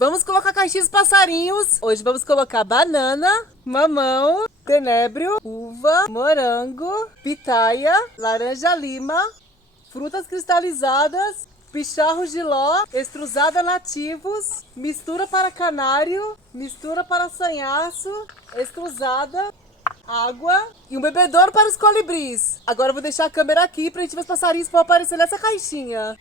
Vamos colocar caixinhas passarinhos. Hoje vamos colocar banana, mamão, tenebro, uva, morango, pitaia, laranja-lima, frutas cristalizadas, picharro giló, extrusada nativos, mistura para canário, mistura para sanhaço, extrusada, água e um bebedouro para os colibris. Agora eu vou deixar a câmera aqui pra gente ver os passarinhos que vão aparecer nessa caixinha.